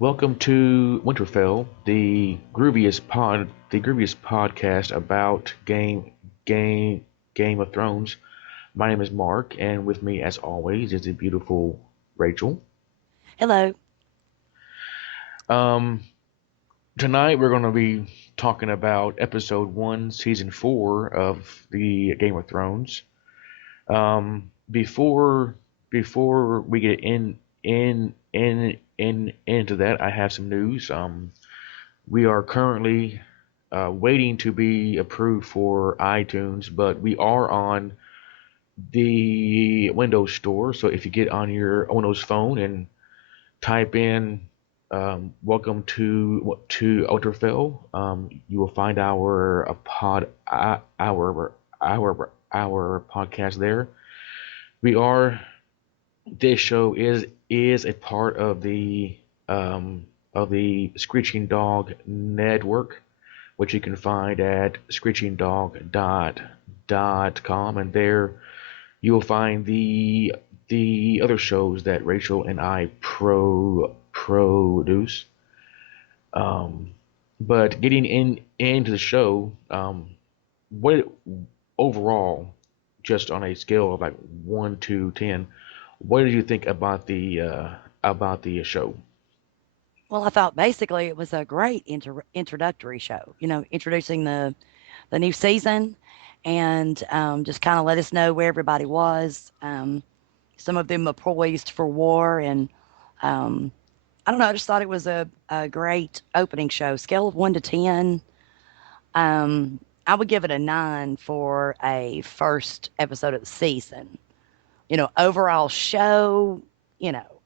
Welcome to Winterfell, the grooviest podcast about Game of Thrones. My name is Mark, and with me, as always, is the beautiful Rachel. Hello. Um, Tonight we're going to be talking about episode one, season four of the Game of Thrones. Before we get into that, I have some news. We are currently waiting to be approved for iTunes, but we are on the Windows Store. So if you get on your Windows phone and type in "Welcome to Winterfell," you will find our podcast there. We are This show is a part of the Screeching Dog Network, which you can find at screechinggdog.com, and there you will find the other shows that Rachel and I produce. Um, but getting into the show, what overall, just on a scale of like 1 to 10, what did you think about the show? Well, I thought basically it was a great introductory show. Introducing the new season, and just kind of let us know where everybody was. Some of them are poised for war, and um, I don't know. I just thought it was a great opening show. Scale of 1 to 10. I would give it a 9 for a first episode of the season. Overall show.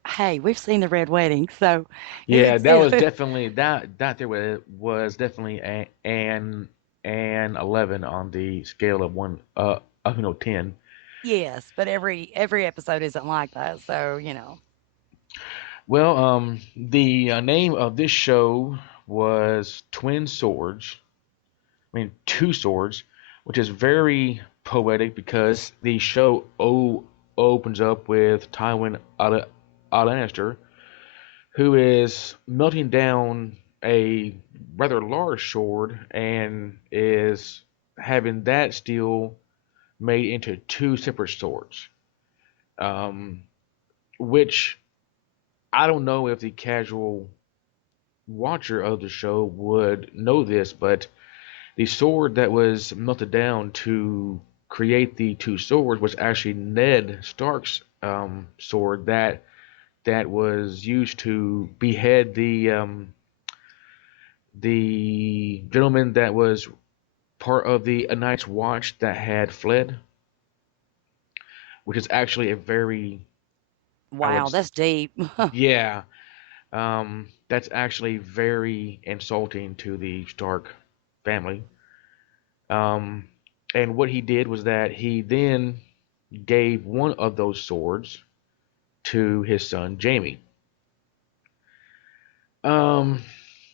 Hey, we've seen the Red Wedding, so Yeah, it's that was it, definitely that there was definitely an 11 on the scale of 10. Yes, but every episode isn't like that, so, Well, the name of this show was Twin Swords. I mean, Two Swords, which is very poetic because the show opens up with Tywin Lannister, who is melting down a rather large sword and is having that steel made into two separate swords. Um, which I don't know if the casual watcher of the show would know this, but the sword that was melted down to create the two swords was actually Ned Stark's sword that was used to behead the gentleman that was part of the A Night's Watch that had fled, which is actually a very, I would, wow, that's deep. yeah, that's actually very insulting to the Stark family. Um, and what he did was that he then gave one of those swords to his son Jamie. Um,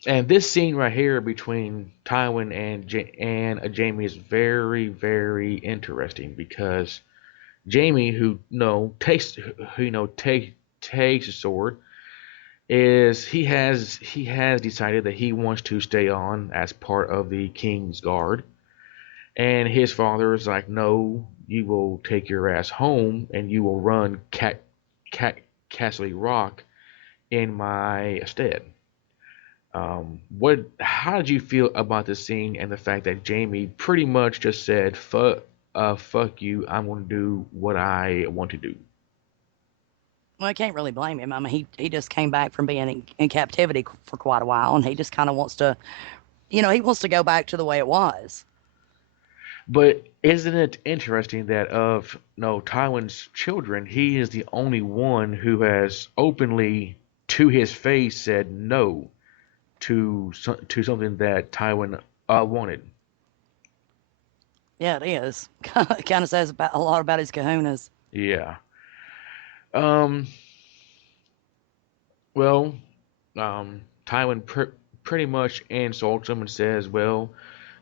and this scene right here between Tywin and Jamie is very very interesting because Jamie, who takes a sword, is he has decided that he wants to stay on as part of the King's Guard, and his father is like, no, you will take your ass home and you will run Cat Castle Rock in my stead. How did you feel about the scene and the fact that Jamie pretty much just said, fuck you, I'm going to do what I want to do. Well, I can't really blame him. I mean, he just came back from being in captivity for quite a while, and he just kind of wants to, he wants to go back to the way it was. But isn't it interesting that of no Tywin's children, he is the only one who has openly, to his face, said no to something that Tywin wanted. Yeah, it is. It kind of says about a lot about his kahunas. Yeah. Um. Well, Tywin pretty much insults him and says, "Well,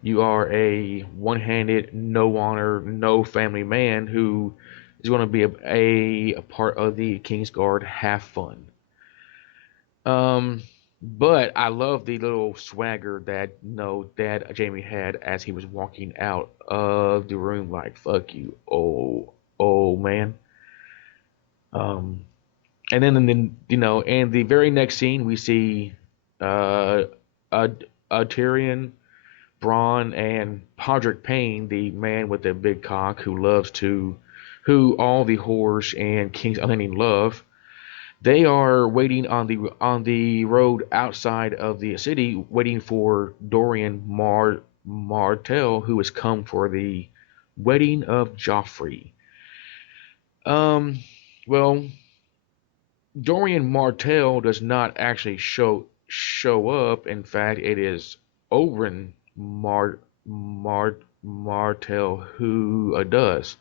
you are a one-handed, no honor, no family man who is going to be a part of the King's Guard. Have fun." Um. But I love the little swagger that that Jamie had as he was walking out of the room, like "fuck you, oh man." Um, and then and the very next scene we see uh, a, a Tyrion, Braun, and Podrick Payne, the man with the big cock who all the whores and kings unending love. They are waiting on the road outside of the city, waiting for Dorian Martell, who has come for the wedding of Joffrey. Um, well, Dorian Martell does not actually show up. In fact, it is Oberyn Martell who does.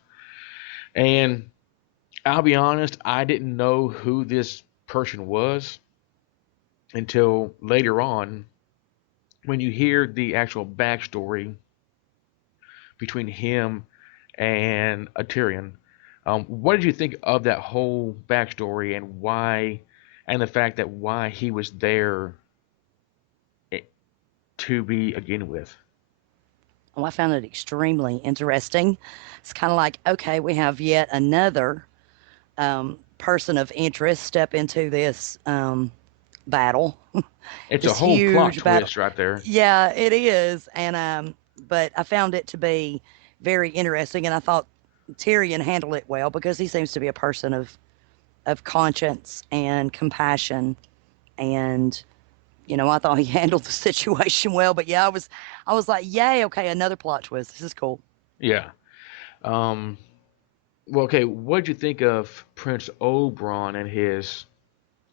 And I'll be honest, I didn't know who this person was until later on when you hear the actual backstory between him and a Tyrion. What did you think of that whole backstory and why, and the fact that why he was there to begin with? Oh, I found it extremely interesting. It's kind of like, okay, we have yet another person of interest step into this battle, It's a this whole plot huge battle. twist right there. Yeah, it is. And but I found it to be very interesting, and I thought Tyrion handled it well because he seems to be a person of conscience and compassion, and I thought he handled the situation well. But yeah, I was like, yay, okay, another plot twist. This is cool. Yeah. Um, well, okay. What did you think of Prince Oberon and his?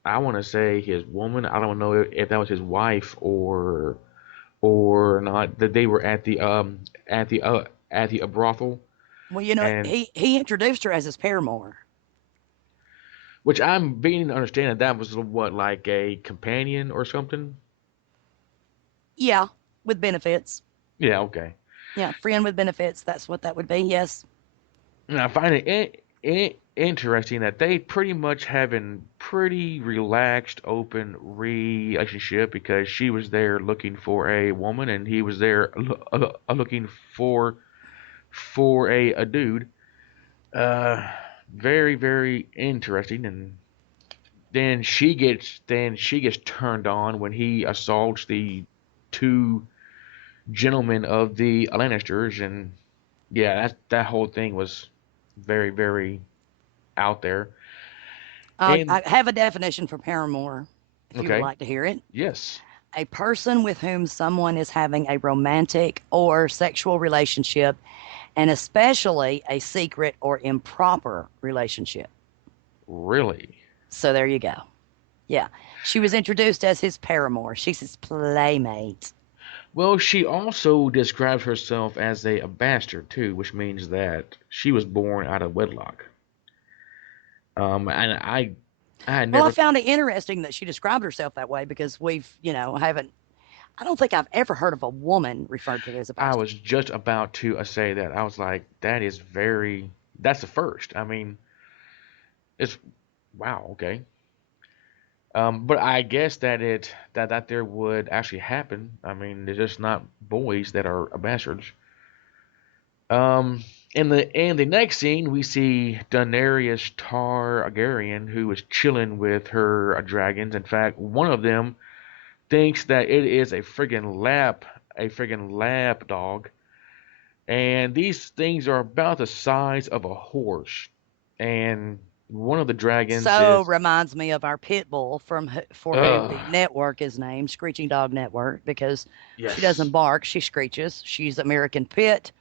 I want to say his woman. I don't know if that was his wife or not. That they were at the brothel, Well, and he introduced her as his paramour. which I'm beginning to understand that was what, like a companion or something. Yeah, with benefits. Yeah, okay. Yeah, friend with benefits. That's what that would be. Yes. And I find it interesting that they pretty much have a pretty relaxed, open relationship because she was there looking for a woman and he was there looking for a dude. Uh, very interesting. And then she gets turned on when he assaults the two gentlemen of the Lannisters, and yeah, that whole thing was very out there. And I have a definition for paramour if you would okay, like to hear it. yes, A person with whom someone is having a romantic or sexual relationship, and especially a secret or improper relationship. really. So there you go. Yeah. She was introduced as his paramour. She's his playmate. Well, she also describes herself as a bastard too, which means that she was born out of wedlock. And I had Well, I never. found it interesting that she described herself that way because haven't, I don't think I've ever heard of a woman referred to as a I bastard. was just about to say that. I was like, that is very. That's the first. I mean, it's wow. Okay. But I guess that there would actually happen. I mean, they're just not boys that are bastards. Um, in the next scene, we see Daenerys Targaryen, who is chilling with her dragons. In fact, one of them thinks that it is a friggin' lap dog, and these things are about the size of a horse. And one of the dragons So is, reminds me of our pit bull for whom the network is named Screeching Dog Network because she doesn't yes, bark, she screeches. She's American Pit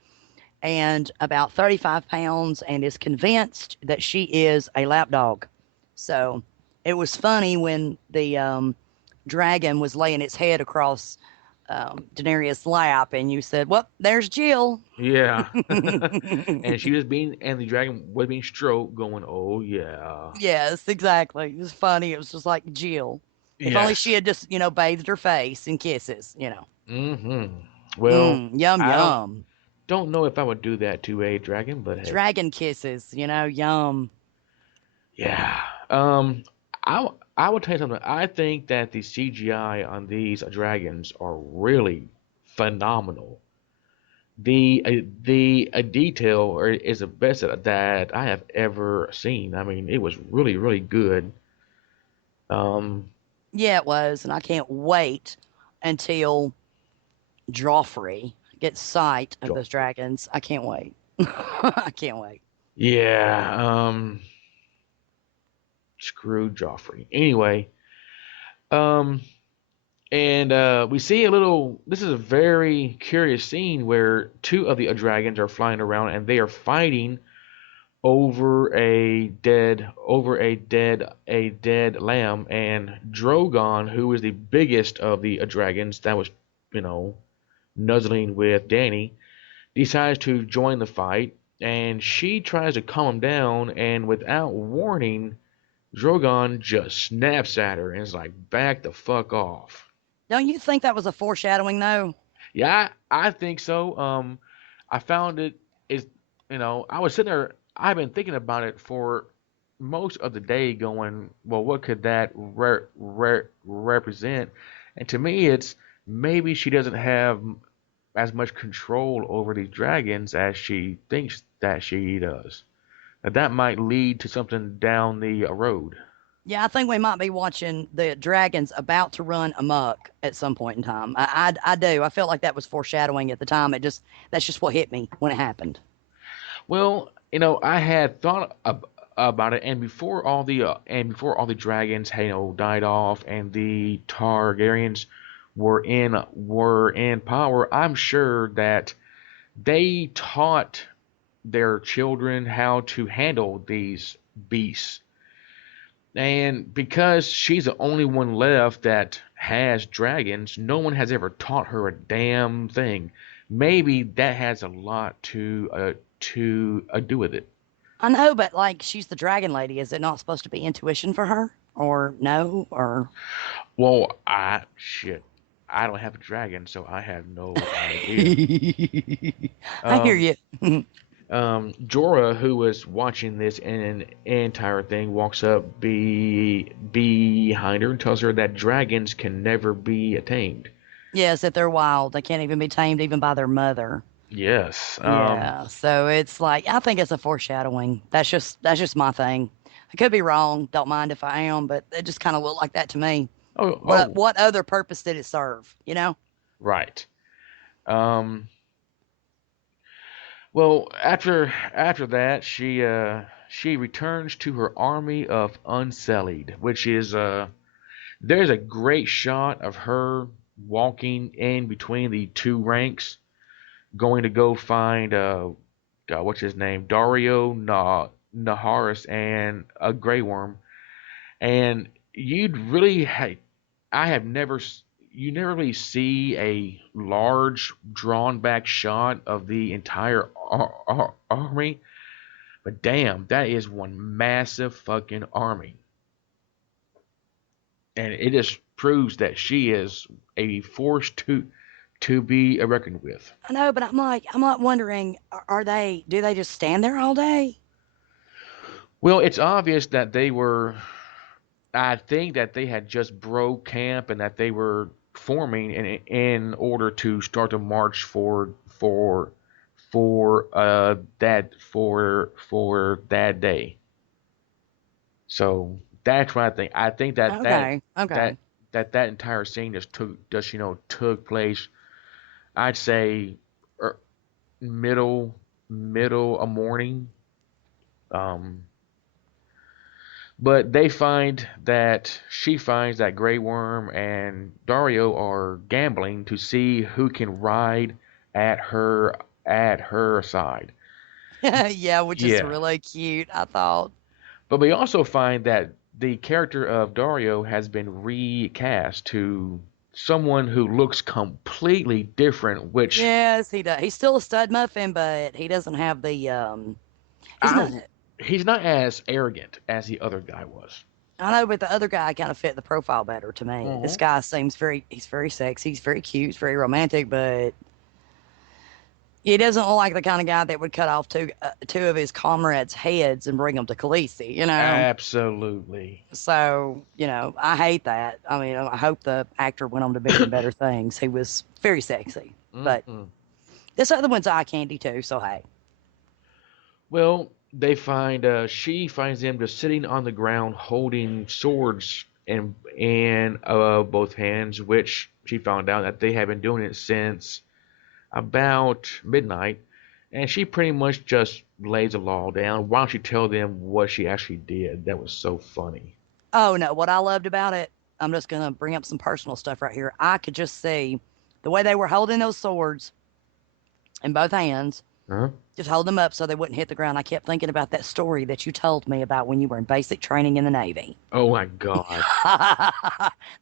and about 35 pounds and is convinced that she is a lap dog. So it was funny when the dragon was laying its head across Daenerys' lap and you said, well, there's Jill. yeah, and the dragon was being stroked, going, oh yeah, Yes, exactly. It was funny. It was just like Jill. If only she yes. had just, bathed her face in kisses. Mm-hmm. Well, Yum, I yum. don't know if I would do that to a dragon, but hey, Dragon kisses, yum. yeah. Um, I I will tell you something. I think that the CGI on these dragons are really phenomenal. The detail is the best that I have ever seen. I mean, it was really really good. Um, Yeah, it was, and I can't wait until Joffrey gets sight of those Joffrey. dragons. I can't wait. I can't wait. Yeah. Screw Joffrey. Anyway, um, and we see a little. This is a very curious scene where two of the dragons are flying around and they are fighting over a dead lamb, and Drogon, who is the biggest of the dragons that was, you know, nuzzling with Dany, decides to join the fight, and she tries to calm him down, and without warning, Drogon just snaps at her and is like, "Back the fuck off." Don't you think that was a foreshadowing, though? Yeah, I think so. I found it is, I was sitting there. I've been thinking about it for most of the day, going, well, what could that represent? And to me, it's maybe she doesn't have as much control over these dragons as she thinks that she does. Now, that might lead to something down the road. Yeah, I think we might be watching the dragons about to run amok at some point in time. I do. I felt like that was foreshadowing at the time. That's just what hit me when it happened. Well, I had thought about it, and before all the dragons, died off, and the Targaryens were in power. I'm sure that they taught their children how to handle these beasts. And because she's the only one left that has dragons, no one has ever taught her a damn thing. Maybe that has a lot to do with it. I know, but like she's the dragon lady. Is it not supposed to be intuition for her? Or no? Or Well, I don't have a dragon, so I have no idea. I hear Um, you. Jorah, who was watching this and entire thing, walks up behind her and tells her that dragons can never be tamed. Yes, if they're wild, they can't even be tamed even by their mother. Yes. Yeah, so it's like I think it's a foreshadowing. That's just my thing. I could be wrong. Don't mind if I am, but it just kind of looked like that to me. Oh, What oh, what other purpose did it serve? You know? right. Um, well, after that, she returns to her army of Unsullied, which is there's a great shot of her walking in between the two ranks, going to go find God, what's his name, Dario Naharis and a Grey Worm, and you'd really I have never you never really see a large drawn back shot of the entire army, but damn, that is one massive fucking army, and it just proves that she is a force to be reckoned with. I know, but I'm like wondering, are they? Do they just stand there all day? Well, it's obvious that they were. I think that they had just broke camp and that they were forming in order to start a march for that day. So that's what I think. I think that that Okay, okay. that that entire scene just took place. I'd say er, middle of morning. Um, But she finds that Grey Worm and Dario are gambling to see who can ride at her at her side. Yeah, which is Yeah. really cute. I thought. But we also find that the character of Dario has been recast to someone who looks completely different, which Yes, he does. He's still a stud muffin, but he doesn't have the He's I not. he's not as arrogant as the other guy was. I know, but the other guy kind of fit the profile better to me. This Uh-huh. guy seems he's very sexy, he's very cute, he's very romantic, but He doesn't look like the kind of guy that would cut off two of his comrades' heads and bring them to Khaleesi, you know? Absolutely. So, I hate that. I mean, I hope the actor went on to bigger and better things. He was very sexy. But Mm-mm. this other one's eye candy too, so hey. Well, she finds them just sitting on the ground holding swords in both hands, which she found out that they have been doing it since about midnight, and she pretty much just lays the law down. Why don't you tell them what she actually did? That was so funny. Oh no, what I loved about it, I'm just gonna bring up some personal stuff right here. I could just see the way they were holding those swords in both hands, Huh? just hold them up so they wouldn't hit the ground. I kept thinking about that story that you told me about when you were in basic training in the Navy. Oh my God.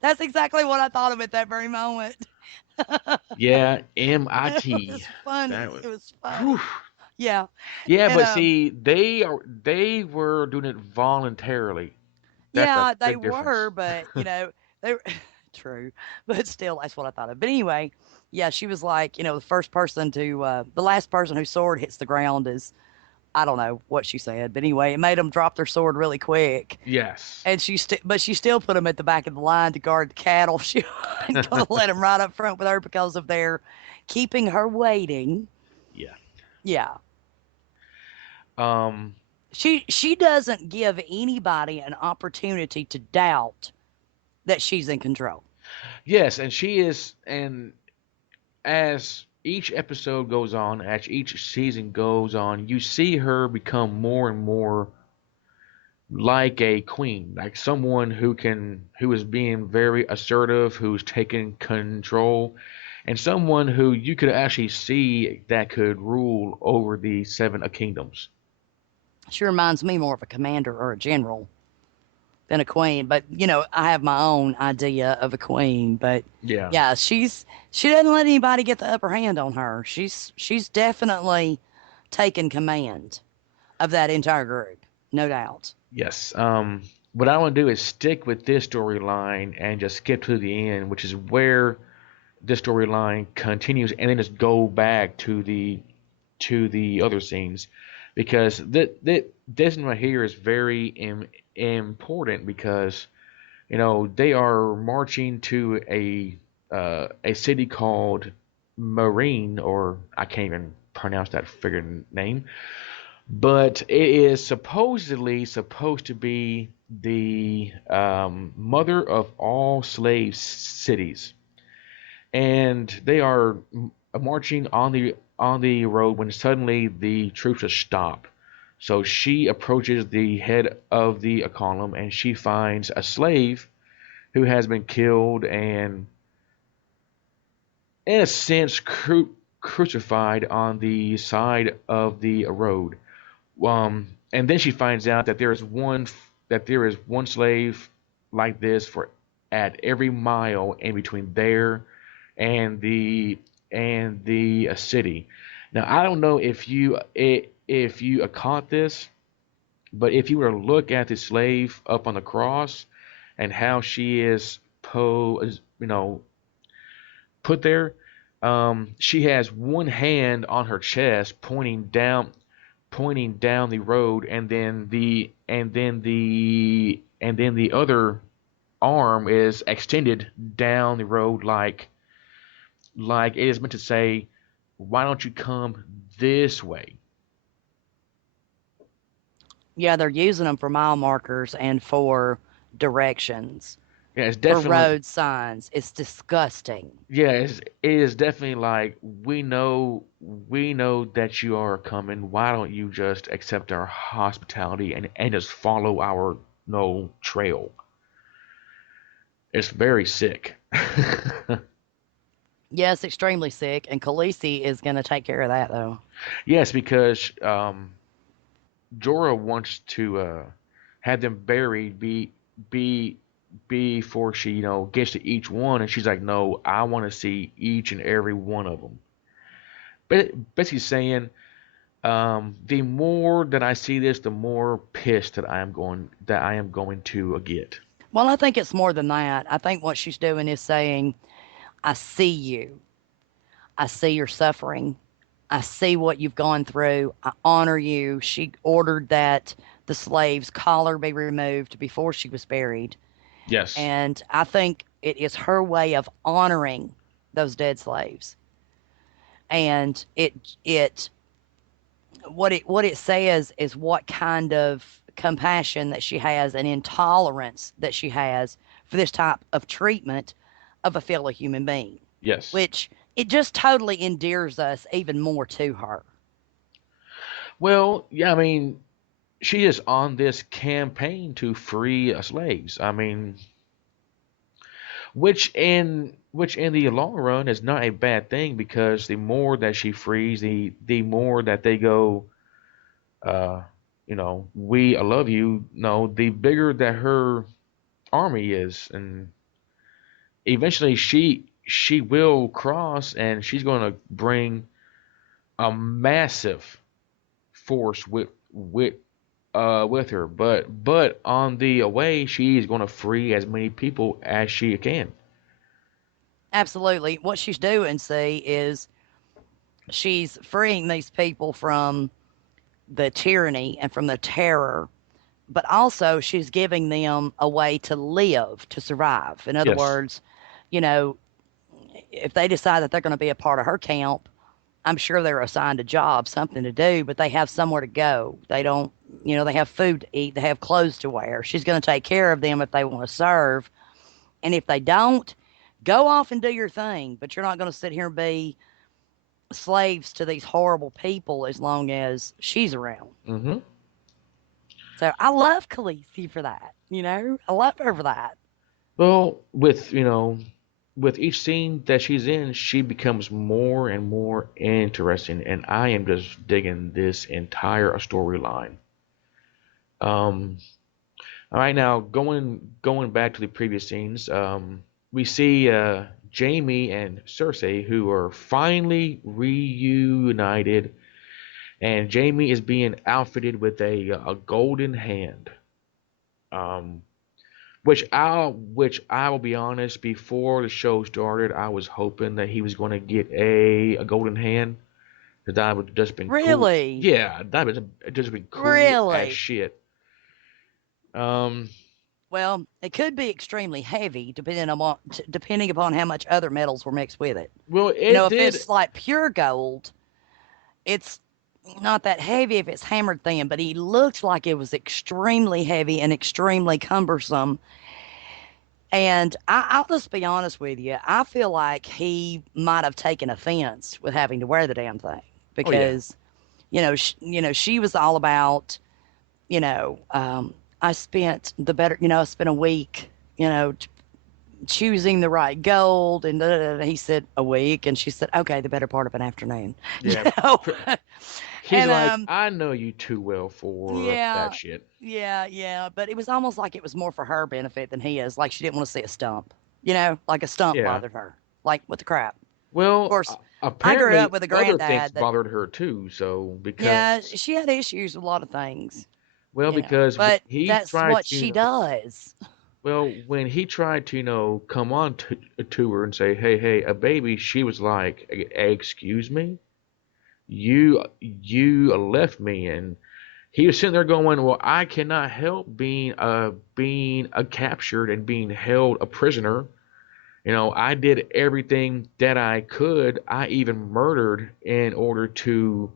That's exactly what I thought of at that very moment. Yeah, It MIT. was That funny. was. It was Whew. funny. Yeah. Yeah, And but see, they were doing it voluntarily. That's a yeah, they big were, difference. but they were true. But still that's what I thought of. But anyway, yeah, she was like, the last person whose sword hits the ground is I don't know what she said, but anyway, it made them drop their sword really quick. Yes. And but she still put them at the back of the line to guard the cattle. She wasn't going to let them right up front with her because of their keeping her waiting. Yeah. Yeah, Um. she doesn't give anybody an opportunity to doubt that she's in control. Yes, and she is, and as each episode goes on, as each season goes on, you see her become more and more like a queen, like someone who is being very assertive, who's taking control, and someone who you could actually see that could rule over the seven kingdoms. She reminds me more of a commander or a general than a queen. But I have my own idea of a queen. But Yeah. yeah, she doesn't let anybody get the upper hand on her. She's definitely taken command of that entire group, no doubt. Yes. What I want to do is stick with this storyline and just skip to the end, which is where this storyline continues, and then just go back to the other scenes, because this one right here is very important because they are marching to a city called Marine, or I can't even pronounce that friggin' name, but it is supposedly supposed to be the mother of all slave cities, and they are marching on the road when suddenly the troops just stop. So she approaches the head of the column and she finds a slave who has been killed and, in a sense, crucified on the side of the road. And then she finds out that there is one slave like this for at every mile in between there and the city. Now I don't know if you caught this, but if you were to look at the slave up on the cross and how she is put there, she has one hand on her chest pointing down the road, and then the other arm is extended down the road like it is meant to say, why don't you come this way? Yeah, they're using them for mile markers and for directions, Yeah, it's for definitely road signs. It's disgusting. yeah, it is definitely like we know that you are coming. Why don't you just accept our hospitality and just follow our no trail? It's very sick. Yes, extremely sick. And Khaleesi is going to take care of that, though. Yes, because Jorah wants to have them buried be before she gets to each one, and she's like, no, I want to see each and every one of them. But basically saying, the more that I see this, the more pissed that I am going to get. Well, I think it's more than that. I think what she's doing is saying, I see you. I see your suffering. I see what you've gone through. I honor you. She ordered that the slave's collar be removed before she was buried. Yes. And I think it is her way of honoring those dead slaves. And it what it says is what kind of compassion that she has and intolerance that she has for this type of treatment of a fellow human being, Yes. which it just totally endears us even more to her. Well, yeah, I mean, she is on this campaign to free slaves. I mean, which in the long run is not a bad thing because the more that she frees, the more that they go, uh, we love you. No, the bigger that her army is, and eventually she will cross, and she's going to bring a massive force with her. But on the way, she's going to free as many people as she can. Absolutely. What she's doing, see, is she's freeing these people from the tyranny and from the terror, but also she's giving them a way to live, to survive. In other Yes. words, you know, if they decide that they're going to be a part of her camp, I'm sure they're assigned a job, something to do, but they have somewhere to go. They don't, they have food to eat, they have clothes to wear. She's going to take care of them if they want to serve. And if they don't, go off and do your thing, but you're not going to sit here and be slaves to these horrible people as long as she's around. Hmm. So I love Khaleesi for that. I love her for that. Well, with each scene that she's in, she becomes more and more interesting, and I am just digging this entire storyline. Um, all right, now going back to the previous scenes, we see Jamie and Cersei who are finally reunited, and Jamie is being outfitted with a golden hand. Um, which I will be honest, before the show started, I was hoping that he was going to get a golden hand, because that would just been cool. Really? Yeah, that would just been cool as Really? shit. Um, Well, it could be extremely heavy depending upon how much other metals were mixed with it. well, it If did. it's like pure gold, it's not that heavy if it's hammered thin, but he looked like it was extremely heavy and extremely cumbersome. And I'll just be honest with you. I feel like he might have taken offense with having to wear the damn thing Oh yeah, because, she was all about, you know, um, I spent a week, choosing the right gold. And he said a week. And she said, okay, the better part of an afternoon, you yeah. know? He's and, like, I know you too well for that yeah, shit. yeah. But it was almost like it was more for her benefit than his. Like she didn't want to see a stump, like a stump Yeah. bothered her. Like, what the crap? Of Well, course, I grew up apparently with a other things granddad that, bothered her too. So yeah, because, she had issues with a lot of things, well, because when but he that's tried what to, she does. when he tried to, come on to her and say, hey, hey, a baby, she was like, excuse me, you left me, and he was sitting there going, well, I cannot help being captured and being held a prisoner. I did everything that I could. I even murdered in order to,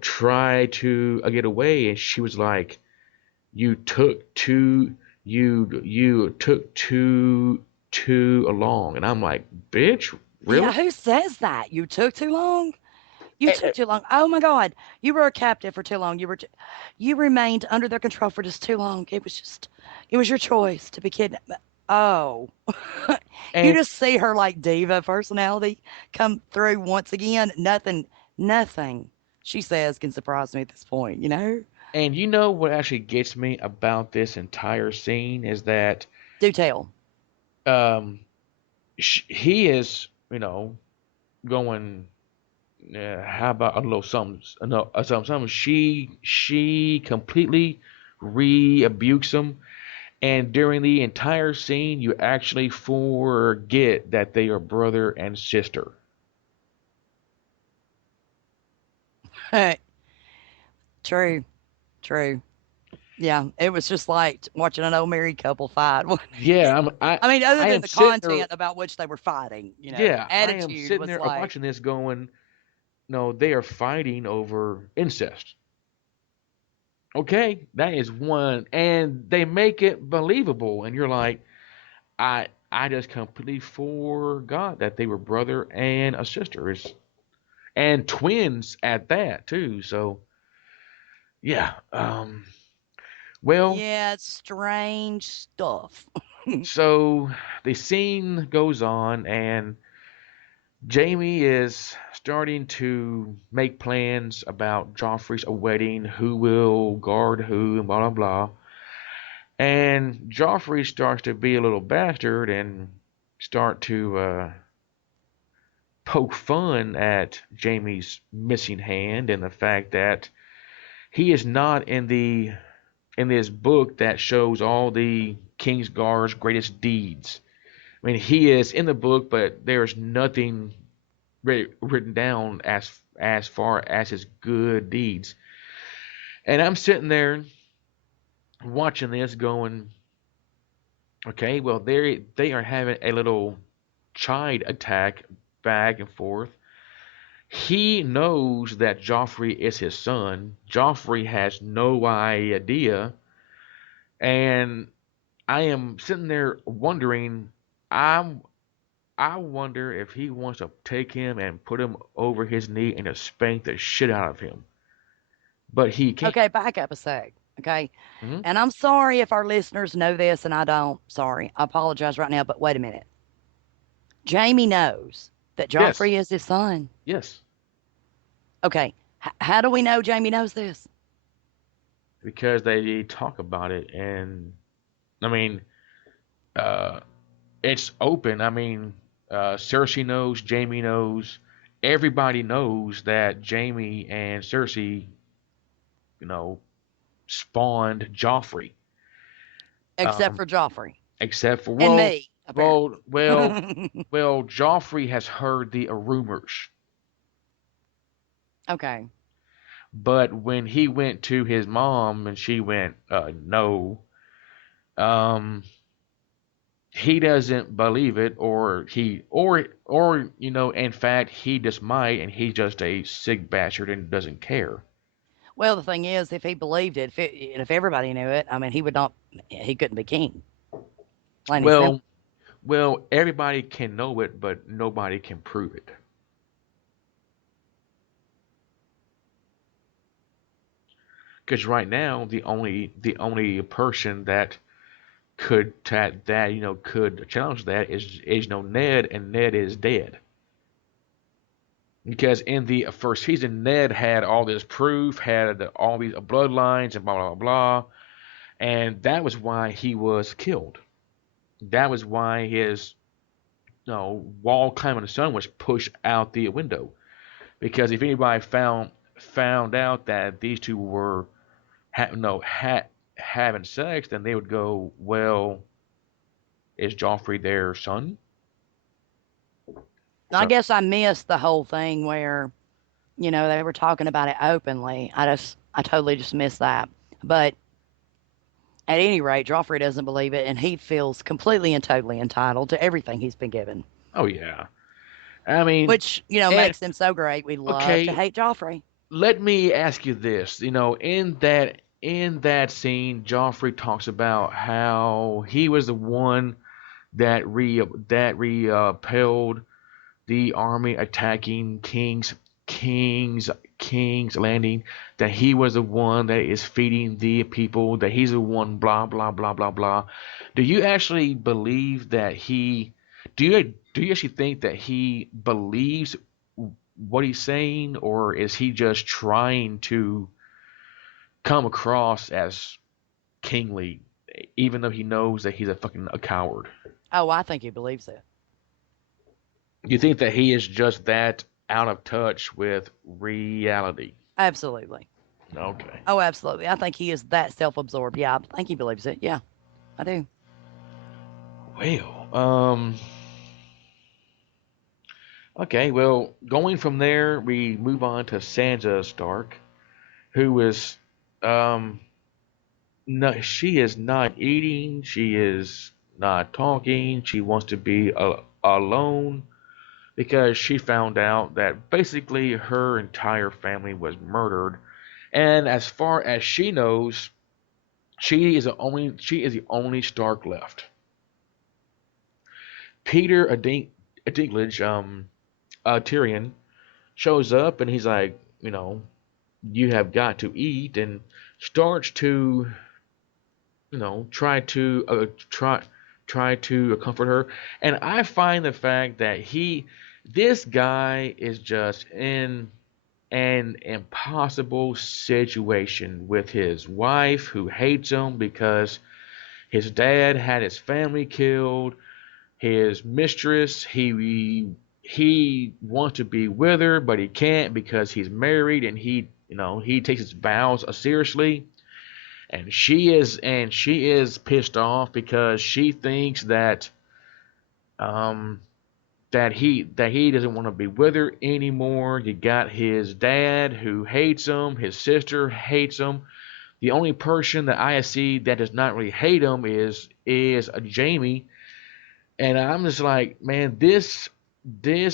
try to get away. And she was like, "You took too long." And I'm like, "Bitch, Yeah, really?" who says that? You took too long? You Eh, took eh, too long. Oh my God. You were a captive for too long. You remained under their control for just too long. It was your choice to be kidnapped. Oh, you And just see her like diva personality come through once again. Nothing she says can surprise me at this point. and you know what actually gets me about this entire scene is that Do tell. um he is, going. How about a little something? No, something. She completely rebukes him, and during the entire scene, you actually forget that they are brother and sister. True, true. Yeah, it was just like watching an old married couple fight. wasn't Yeah, it? I mean, other I than am the sitting there. content about which they were fighting, the Yeah, I am attitude sitting was there like, watching this, going, no, they are fighting over incest. Okay, that is one, and they make it believable, and you're like, I just completely forgot that they were brother and a sister, and twins at that too. So yeah, well, yeah, it's strange stuff. so the scene goes on, and Jamie is starting to make plans about Joffrey's wedding, who will guard who, and blah blah blah. And Joffrey starts to be a little bastard and start to poke fun at Jamie's missing hand and the fact that he is not in this book that shows all the Kingsguard's greatest deeds. I mean, he is in the book, but there's nothing written down as far as his good deeds. And I'm sitting there watching this, going, okay, well they are having a little chide attack back and forth. He knows that Joffrey is his son. Joffrey has no idea, and I am sitting there wondering. I'm I wonder if he wants to take him and put him over his knee and just spank the shit out of him, but he can't. Okay, back up a sec. Okay. Hmm. And I'm sorry if our listeners know this and I don't. Sorry. I apologize right now, but wait a minute. Jamie knows that Yes, Joffrey is his son. yes, Okay. How do we know Jamie knows this? because they talk about it, and I mean, uh, it's open. I mean, Cersei knows, Jamie knows, everybody knows that Jamie and Cersei, you know, spawned Joffrey. Except Um, for Joffrey except for and me, well, apparently. well, well, Joffrey has heard the rumors, Okay. but when he went to his mom and she went, no, um, he doesn't believe it, or in fact, he just might, and he's just a sick bastard and doesn't care. Well, the thing is, if he believed it, if everybody knew it, I mean, he would not, he couldn't be king. Plain and simple. Well, everybody can know it, but nobody can prove it. Because right now, the only person that could challenge that is Ned, and Ned is dead. Because in the first season, Ned had all this proof, had all these bloodlines, and blah blah blah, and that was why he was killed. That was why his wall climbing son was pushed out the window. Because if anybody found out that these two were having sex, then they would go, well, is Joffrey their son? I So, guess I missed the whole thing where, they were talking about it openly. I totally just missed that. But at any rate, Joffrey doesn't believe it, and he feels completely and totally entitled to everything he's been given, oh yeah, I mean, which, and makes him so great. We love to okay, hate Joffrey. let me ask you this. In that scene, Joffrey talks about how he was the one that repelled the army attacking King's King's Landing. That he was the one that is feeding the people. That he's the one. Blah blah blah blah blah. Do you actually believe that he? Do you actually think that he believes what he's saying, or is he just trying to come across as kingly, even though he knows that he's a coward? Oh, I think he believes it. You think that he is just that out of touch with reality? Absolutely. Okay. Oh, absolutely. I think he is that self absorbed. Yeah, I think he believes it. Yeah, I do. Well, Okay, well, going from there, we move on to Sansa Stark, who is, um, no, she is not eating, she is not talking, she wants to be alone because she found out that basically her entire family was murdered, and as far as she knows, she is the only Stark left. Peter Dinklage, Tyrion shows up and he's like, you have got to eat, and starts to, try to try to comfort her. And I find the fact that this guy is just in an impossible situation with his wife who hates him because his dad had his family killed. His mistress, he wants to be with her, but he can't because he's married and he takes his vows seriously. And she is pissed off because she thinks um that he doesn't want to be with her anymore. You got his dad who hates him, his sister hates him. The only person that I see that does not really hate him is a Jamie. And I'm just like, man, this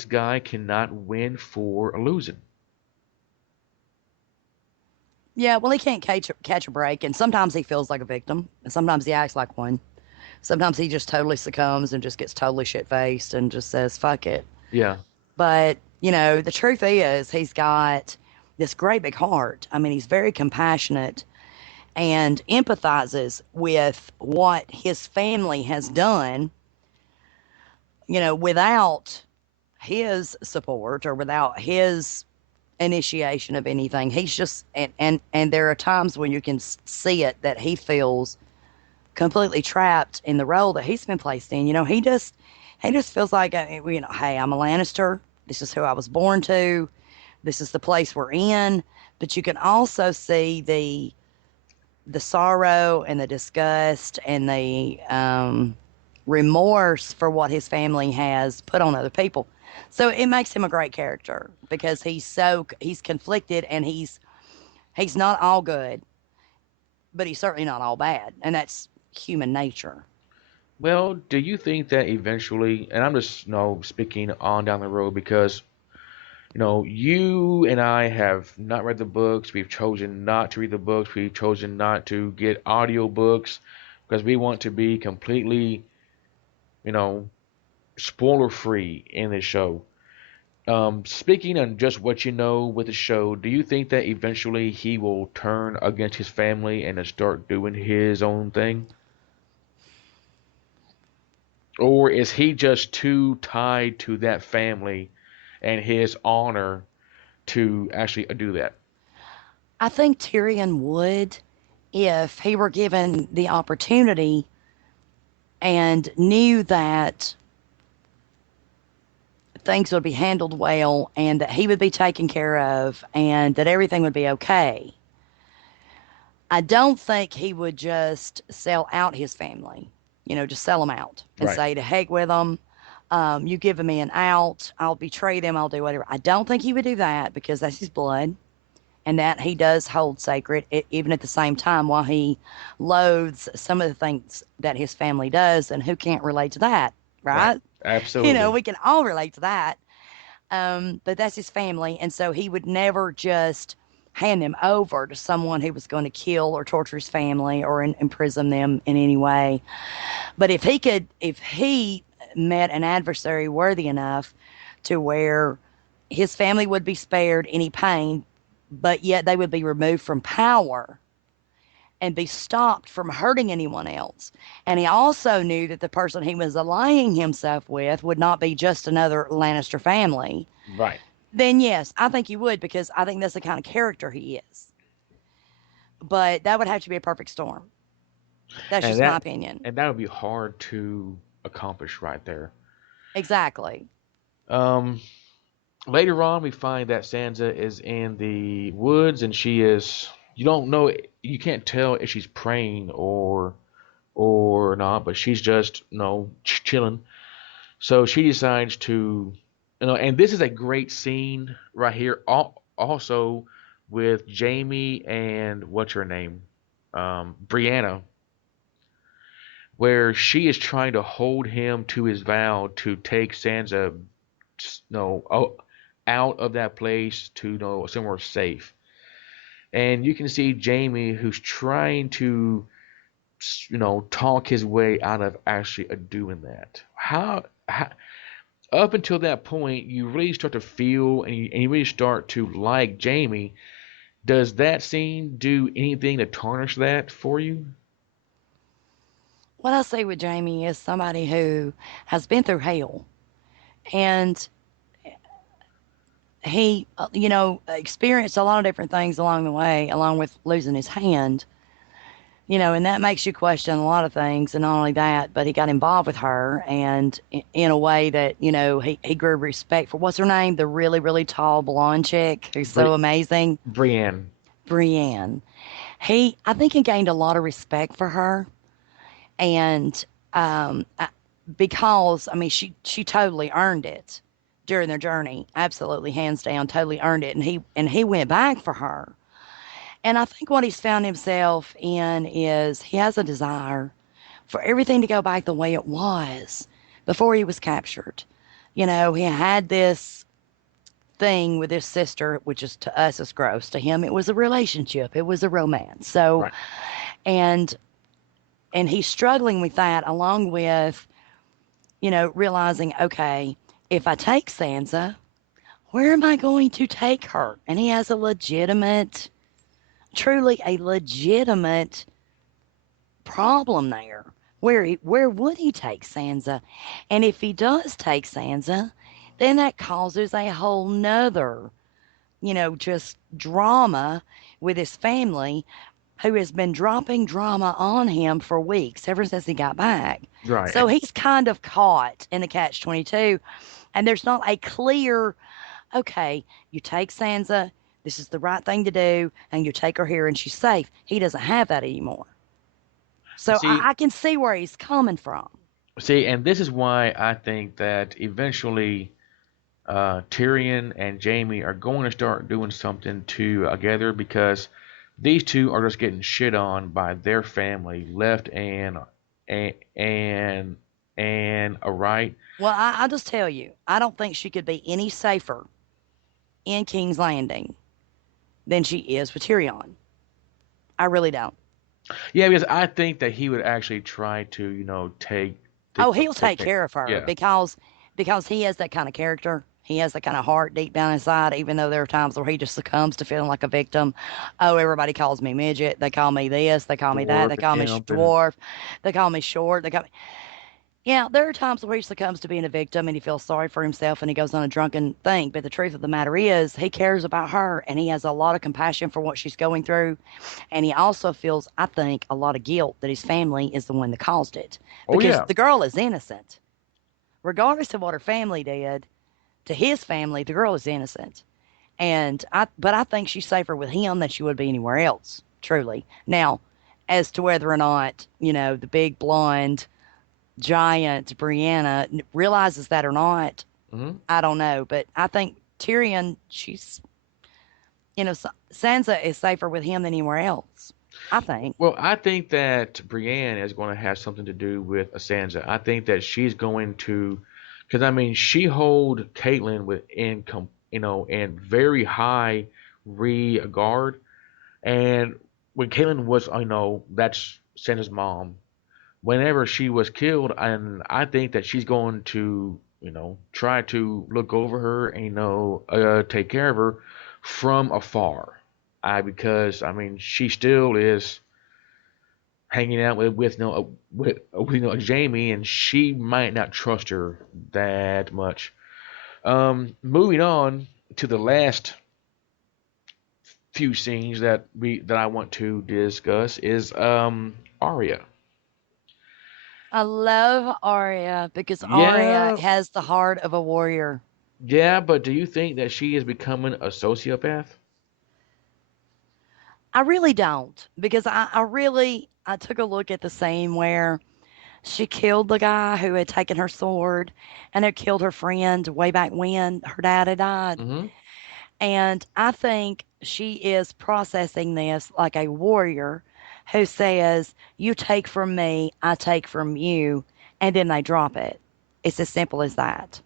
guy cannot win for losing. Yeah, well, he can't catch a break, and sometimes he feels like a victim, and sometimes he acts like one. Sometimes he just totally succumbs and just gets totally shit faced and just says, fuck it. Yeah, But, the truth is, he's got this great big heart. I mean, he's very compassionate and empathizes with what his family has done, without his support or without his initiation of anything. He's just, and there are times when you can see it that he feels completely trapped in the role that he's been placed in. He just feels like, hey, I'm a Lannister. This is who I was born to. This is the place we're in. But you can also see the sorrow and the disgust and the remorse for what his family has put on other people. So it makes him a great character because he's conflicted and he's not all good, but he's certainly not all bad, and that's human nature. well, do you think that eventually, and I'm just speaking on down the road because you and I have not read the books. We've chosen not to read the books. We've chosen not to get audio books because we want to be completely, you know spoiler free in this show. Speaking on just what you know with the show, do you think that eventually he will turn against his family and start doing his own thing? Or is he just too tied to that family and his honor to actually do that? I think Tyrion would if he were given the opportunity and knew that things would be handled well and that he would be taken care of and that everything would be okay. I don't think he would just sell out his family, just sell them out and Right, say to heck with them. You give me an out, I'll betray them, I'll do whatever. I don't think he would do that because that's his blood and that he does hold sacred, even at the same time, while he loathes some of the things that his family does. And who can't relate to that, right. right? Absolutely. We can all relate to that. But that's his family. And so he would never just hand them over to someone who was going to kill or torture his family or imprison them in any way. But if he met an adversary worthy enough to where his family would be spared any pain, but yet they would be removed from power and be stopped from hurting anyone else. And he also knew that the person he was aligning himself with would not be just another Lannister family. Right. Then, yes, I think he would because I think that's the kind of character he is. But that would have to be a perfect storm. That's And just my that opinion. and that would be hard to accomplish right there. Exactly. Um, Later on, we find that Sansa is in the woods, and you don't know, you can't tell if she's praying or not, but she's just chilling. So she decides to And this is a great scene right here. Also with Jamie and what's her name, Brianna, where she is trying to hold him to his vow to take Sansa, out of that place to somewhere safe. And you can see Jamie who's trying to talk his way out of actually doing that. How up until that point, you really start to feel and you really start to like Jamie. Does that scene do anything to tarnish that for you? What I see with Jamie is somebody who has been through hell, and he, experienced a lot of different things along the way, along with losing his hand. And that makes you question a lot of things. And not only that, but he got involved with her, and in a way that, he grew respect for, what's her name? The really, really tall blonde chick who's so Bri- amazing. Brienne. Brienne. I think he gained a lot of respect for her. And, because, I mean, she totally earned it during their journey. Absolutely, hands down, totally earned it. And he went back for her. And I think what he's found himself in is he has a desire for everything to go back the way it was before he was captured. He had this thing with his sister, which is to us is gross. To him, it was a relationship. It was a romance. So, Right. and he's struggling with that, along with realizing, okay, if I take Sansa, where am I going to take her? And he has a legitimate, truly a legitimate problem there. Where would he take Sansa? And if he does take Sansa, then that causes a whole nother, just drama with his family, who has been dropping drama on him for weeks, ever since he got back. So Right. he's kind of caught in the catch 22, and there's not a clear, okay, you take Sansa, this is the right thing to do, and you take her here and she's safe. He doesn't have that anymore. So See, I can see where he's coming from. and this is why I think that eventually Tyrion and Jamie are going to start doing something together because these two are just getting shit on by their family left and and and a right. Well, I'll just tell you, I don't think she could be any safer in King's Landing than she is with Tyrion. I really don't. Yeah, because I think that he would actually try to Oh, he'll take take care. care of her Yeah. because he has that kind of character. He has that kind of heart deep down inside, even though there are times where he just succumbs to feeling like a victim. Oh, everybody calls me midget. They call me this. They call me that. Dwarf They and call me imp and dwarf. They call me short. They call me. Yeah, there are times where he succumbs to being a victim and he feels sorry for himself and he goes on a drunken thing. But the truth of the matter is, he cares about her and he has a lot of compassion for what she's going through. And he also feels, I think, a lot of guilt that his family is the one that caused it, oh because yeah. the girl is innocent. Regardless of what her family did to his family, the girl is innocent. But I think she's safer with him than she would be anywhere else, truly. Now, as to whether or not, the big blonde giant Brianna realizes that or not, Hmm. I don't know. But I think Tyrion, Sansa is safer with him than anywhere else. I think. Well, I think that Brienne is going to have something to do with Sansa. I think that she's going to, because I mean, she hold Caitlyn with in very high regard. And when Caitlyn was, that's Sansa's mom. Whenever she was killed, and I think that she's going to, try to look over her and take care of her from afar. Because I mean, she still is hanging out with Jamie, and she might not trust her that much. Moving on to the last few scenes that I want to discuss is Arya. I love Arya because Arya Yeah, has the heart of a warrior. yeah, but do you think that she is becoming a sociopath? I really don't, because I took a look at the scene where She killed the guy who had taken her sword and had killed her friend way back when her dad had died. Mm-hmm. And I think she is processing this like a warrior who says, "You take from me, I take from you," and then they drop it. It's as simple as that.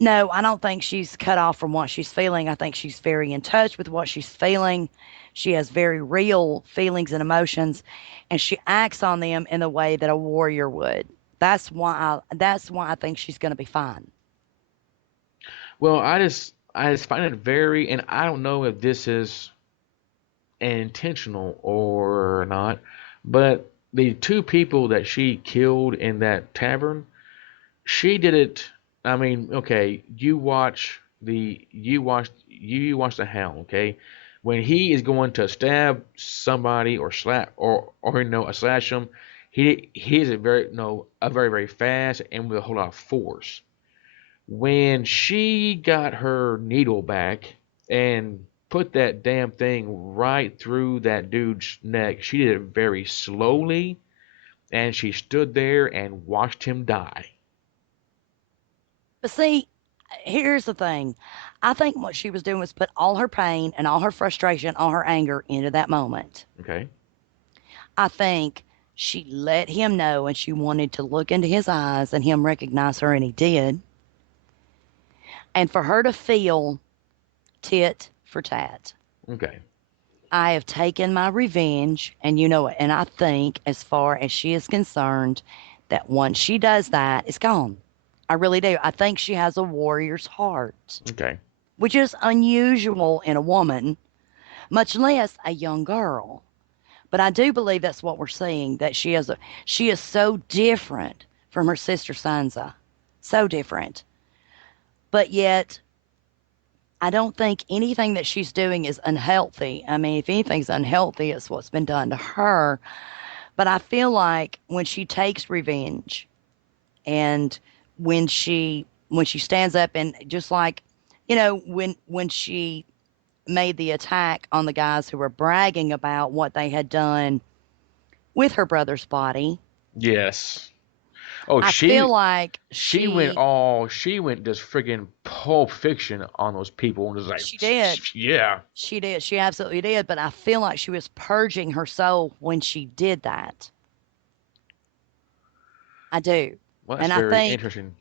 No, I don't think she's cut off from what she's feeling. I think she's very in touch with what she's feeling. She has very real feelings and emotions, and she acts on them in the way that a warrior would. That's why I think she's going to be fine. Well, I just find it very, and I don't know if this is intentional or not, but the two people that she killed in that tavern, she did it. I mean, okay, you watch the Hound, okay? When he is going to stab somebody or slap or a slash them, he is a very no a very very fast and with a whole lot of force. When she got her needle back and put that damn thing right through that dude's neck, she did it very slowly and she stood there and watched him die. But see, here's the thing. I think what she was doing was put all her pain and all her frustration, all her anger into that moment. Okay? I think she let him know and she wanted to look into his eyes and him recognize her, and he did. And for her to feel tit for tat. Okay. I have taken my revenge, and you know it. And I think, as far as she is concerned, that once she does that, it's gone. I really do. I think she has a warrior's heart, Okay. which is unusual in a woman, much less a young girl. But I do believe that's what we're seeing. That she is so different from her sister Sansa, so different. But yet, I don't think anything that she's doing is unhealthy. I mean, if anything's unhealthy, it's what's been done to her. But I feel like when she takes revenge and when she stands up and just like, when she made the attack on the guys who were bragging about what they had done with her brother's body, Yes. Oh, I feel she like she went all she went just friggin' Pulp Fiction on those people and was like, she did. yeah. She did. She absolutely did. But I feel like she was purging her soul when she did that. I do. Well, that's And I very think interesting.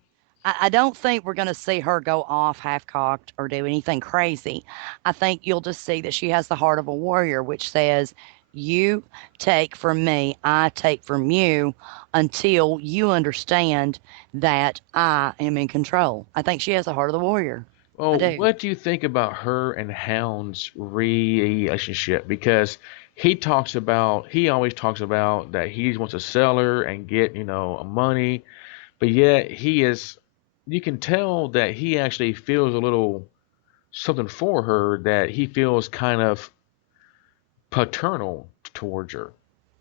I don't think we're going to see her go off half cocked or do anything crazy. I think you'll just see that she has the heart of a warrior, which says, "You take from me, I take from you until you understand that I am in control." I think she has the heart of the warrior. I Well, do. what do you think about her and Hound's relationship? Because he always talks about that he wants to sell her and get, money, but yet you can tell that he actually feels a little something for her, that he feels kind of paternal towards her.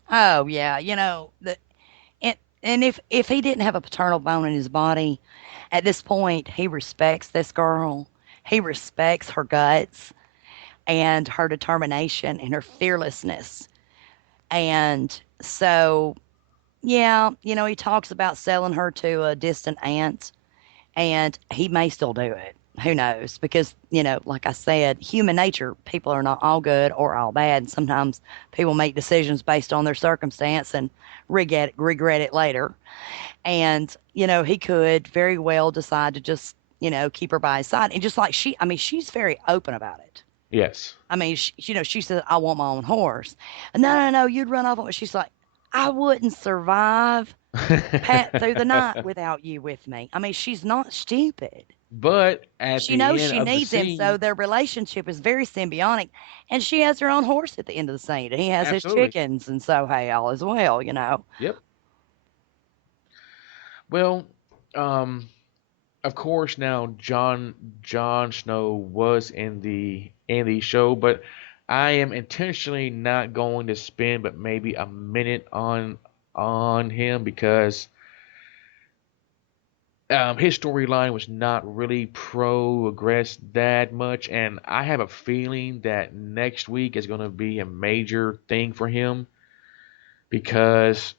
Oh yeah, and if he didn't have a paternal bone in his body, at this point he respects this girl. He respects her guts and her determination and her fearlessness. And so, yeah, he talks about selling her to a distant aunt, and he may still do it. Who knows? Because, like I said, human nature, people are not all good or all bad. Sometimes people make decisions based on their circumstance and regret it later. And, he could very well decide to just, keep her by his side. And just like I mean, she's very open about it. Yes. I mean, she said, "I want my own horse." And, no, no, no, you'd run off on it. She's like, "I wouldn't survive Pat through the night without you with me." I mean, she's not stupid. But at She the knows end she of the needs him, so scene, their relationship is very symbiotic. And she has her own horse at the end of the scene, and he has his absolutely. chickens, and so hey, all is well. Yep. Well, um, of course now Jon Snow was in the show, but I am intentionally not going to spend but maybe a minute on him because his storyline was not really progressed that much, and I have a feeling that next week is going to be a major thing for him because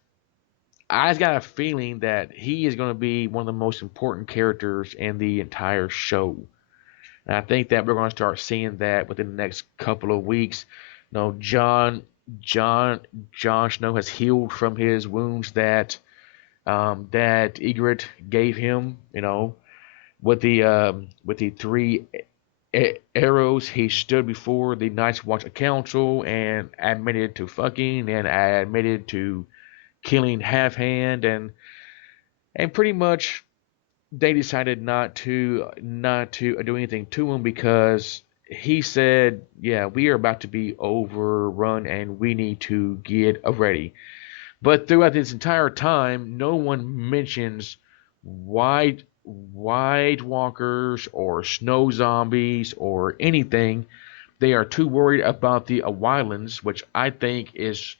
I got a feeling that he is going to be one of the most important characters in the entire show. And I think that we're going to start seeing that within the next couple of weeks. You know, John, John Snow has healed from his wounds that Ygritte gave him. You know, with the three arrows, he stood before the Night's Watch Council and admitted to fucking and admitted to killing Half Hand and pretty much they decided not to do anything to him because he said, "Yeah, we are about to be overrun and we need to get ready." But throughout this entire time, no one mentions White Walkers or snow zombies or anything. They are too worried about the wildlands, which I think is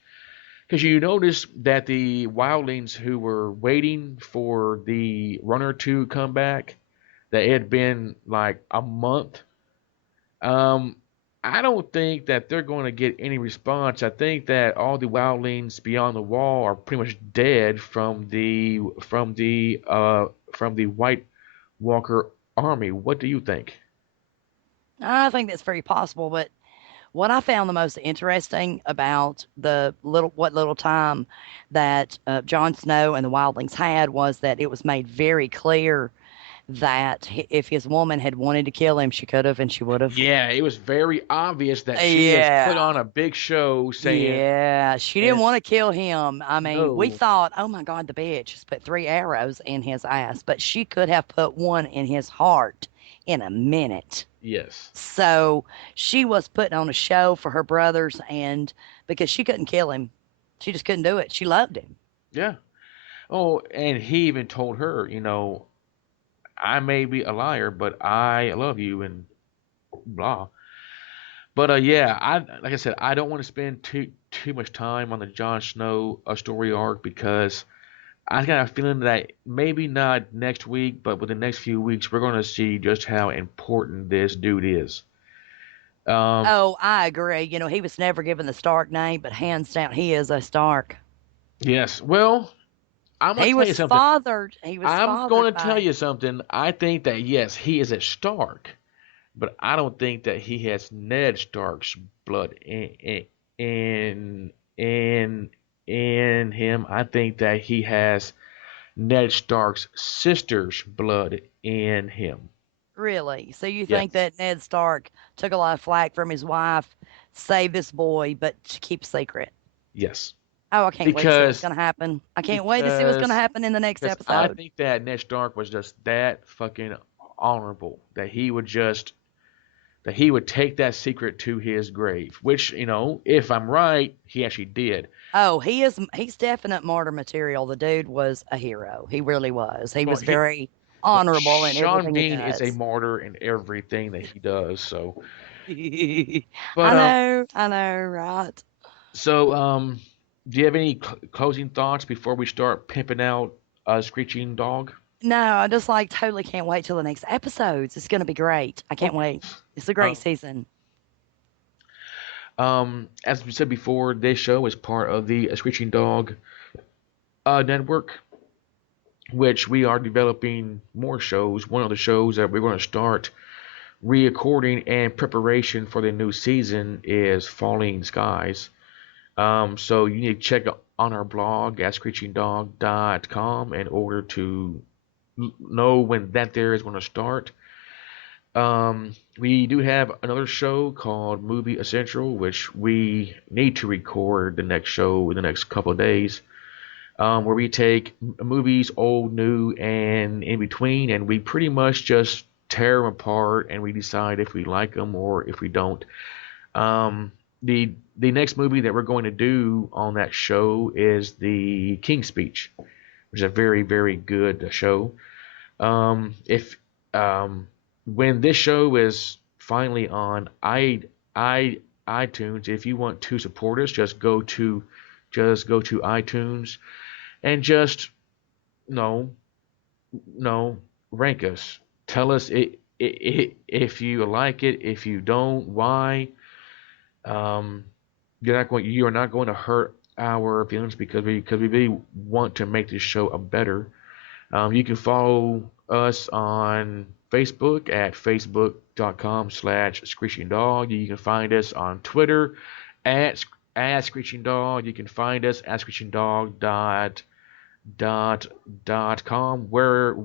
because you notice that the wildlings who were waiting for the runner to come back, that it had been like a month. Um, I don't think that they're going to get any response. I think that all the wildlings beyond the wall are pretty much dead from the White Walker army. What do you think? I think that's very possible, but what I found the most interesting about the little time that Jon Snow and the wildlings had was that it was made very clear that if his woman had wanted to kill him, she could have and she would have. Yeah, it was very obvious that she has put Yeah. on a big show saying, Yeah, she didn't and want to kill him. I mean, we no, thought, oh my God, the bitch just put 3 arrows in his ass, but she could have put one in his heart in a minute. yes, So she was putting on a show for her brothers, and because she couldn't kill him, she just couldn't do it. She loved him. yeah. Oh, and he even told her, I may be a liar, but I love you and blah. But yeah, I like I said, I don't want to spend too much time on the Jon Snow story arc because I got a feeling that maybe not next week, but within the next few weeks, we're going to see just how important this dude is. Um, Oh, I agree. He was never given the Stark name, but hands down, he is a Stark. yes. Well, I'm going to He tell you was something. fathered. He was I'm going fathered to tell by. you something. I think that yes, he is a Stark, but I don't think that he has Ned Stark's blood in in in him. I think that he has Ned Stark's sister's blood in him. Really? So you think Yes. that Ned Stark took a lot of flack from his wife, saved this boy, but to keep secret? Yes. Oh, I can't wait to see what's Because going to happen. I can't wait to see what's going to because happen in the next because I episode. think that Ned Stark was just that fucking honorable that he would take that secret to his grave, which, if I'm right, he actually did. Oh, he's definite martyr material. The dude was a hero. He really was. He Well, was he very well, honorable in Sean everything he Bean is a does. martyr in everything that he does. So, but I know, I know, right? so do you have any closing thoughts before we start pimping out a screeching dog? No, I just like totally can't wait till the next episodes. It's going to be great. I Oh can't wait. yes. It's a great Um, season. as we said before, this show is part of the Screeching Dog network, which we are developing more shows. One of the shows that we're going to start re-recording and preparation for the new season is Falling Skies. So you need to check on our blog at screechingdog.com in order to know when that there is going to start. We do have another show called Movie Essential, which we need to record the next show in the next couple of days, where we take movies, old, new, and in between, and we pretty much just tear them apart and we decide if we like them or if we don't. Um, the next movie that we're going to do on that show is the King's Speech, which is a very very good show. If when this show is finally on I iTunes, if you want to support us, just go to iTunes and just no no rank us. Tell us if you like it, if you don't, why. Um, you are not going to hurt our feelings because we really want to make this show a better. You can follow us on Facebook at facebook.com/screeching dog. You can find us on Twitter at screeching dog. You can find us at screeching dog dot com where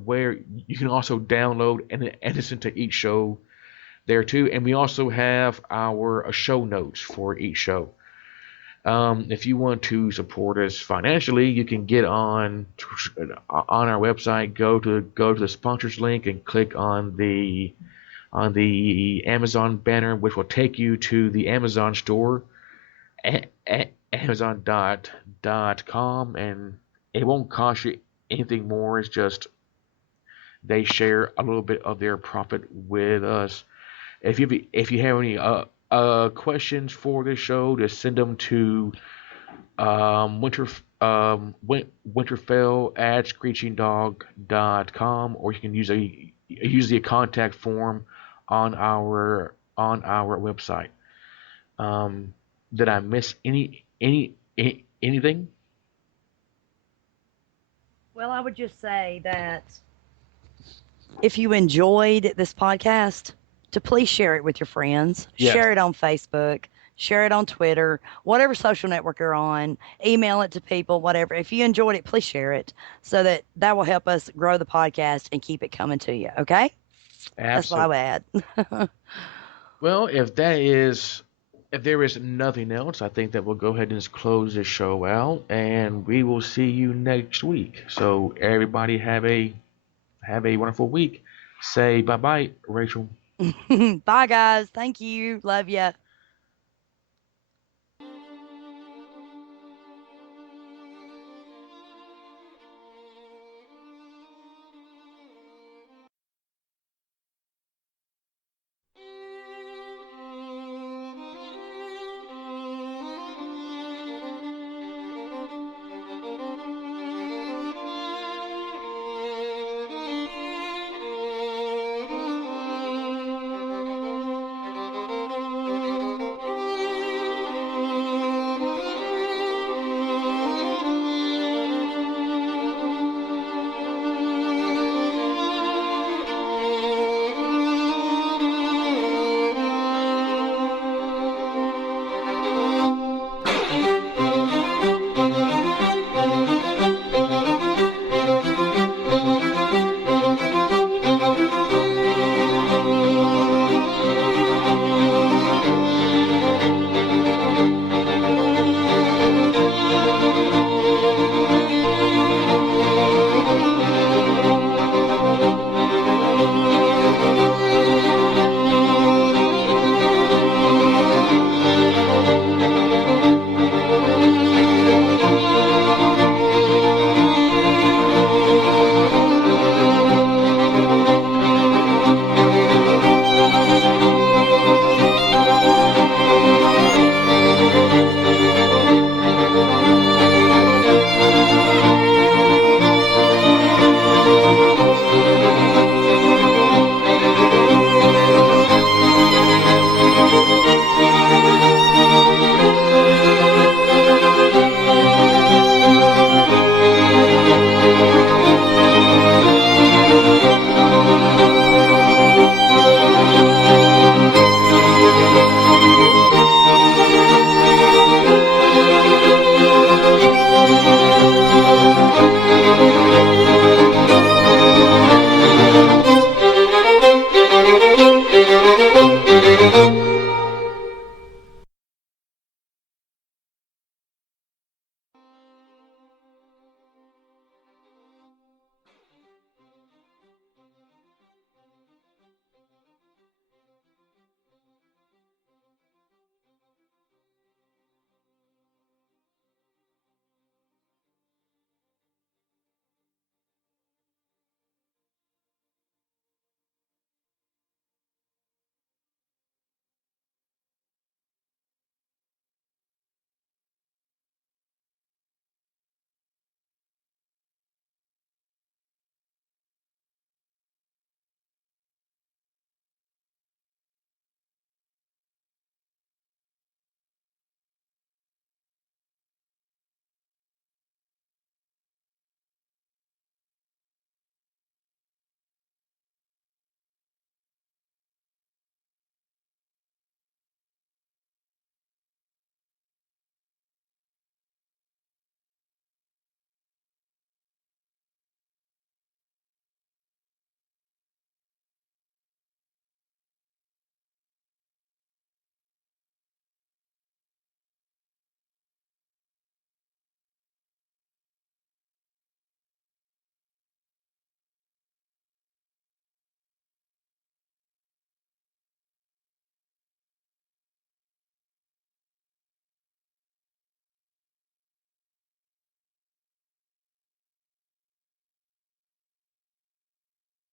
you can also download and listen to each show there too. And we also have our show notes for each show. If you want to support us financially, you can get on our website. Go to the sponsors link and click on the Amazon banner, which will take you to the Amazon store at Amazon.com, and it won't cost you anything more. It's just they share a little bit of their profit with us. If you have any questions for this show, just send them to Winterfell at screechingdog.com, or you can use the contact form on our website. Um, did I miss anything? Well, I would just say that if you enjoyed this podcast, to please share it with your friends, Yes, share it on Facebook, share it on Twitter, whatever social network you're on, email it to people, whatever. If you enjoyed it, please share it so that that will help us grow the podcast and keep it coming to you. Okay? That's what I absolutely. would add. Well, if there is nothing else, I think that we'll go ahead and just close this show out, and we will see you next week. So everybody have a wonderful week. Say bye bye, Rachel. Bye, guys. Thank you. Love you.